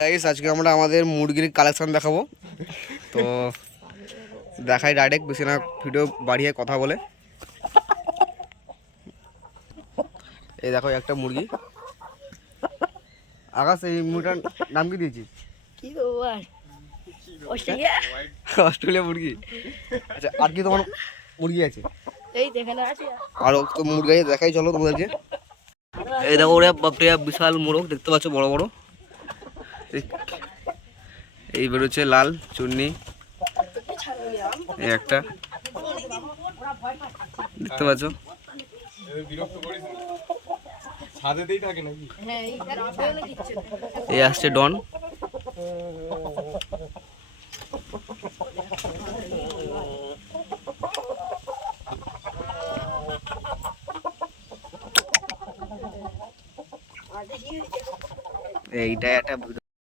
Guys আজকে আমরা আমাদের মুরগির কালেকশন দেখাবো। তো দেখাই ডাইরেক্ট, বেশি না ভিডিও বাড়িয়ে কথা বলে। এই দেখো একটা মুরগি। আকাশ, এই মুরগিটার নাম কি দিয়েছিস? কি দেবো আর অস্ট্রেলিয়া অস্ট্রেলিয়া মুরগি। আচ্ছা, আর কি তোমার মুরগি আছে? এই দেখেন আছে আরও তো মুরগি আছে, দেখাই চলো তোমাদেরকে। এই দেখো ওরা বাপরে, বিশাল মোরগ দেখতে পাচ্ছ, বড় বড়। এই বেরোচ্ছে লাল চুন্নি, এই একটা দেখতে পাচ্ছ। এই আসছে ডন। এইটা একটা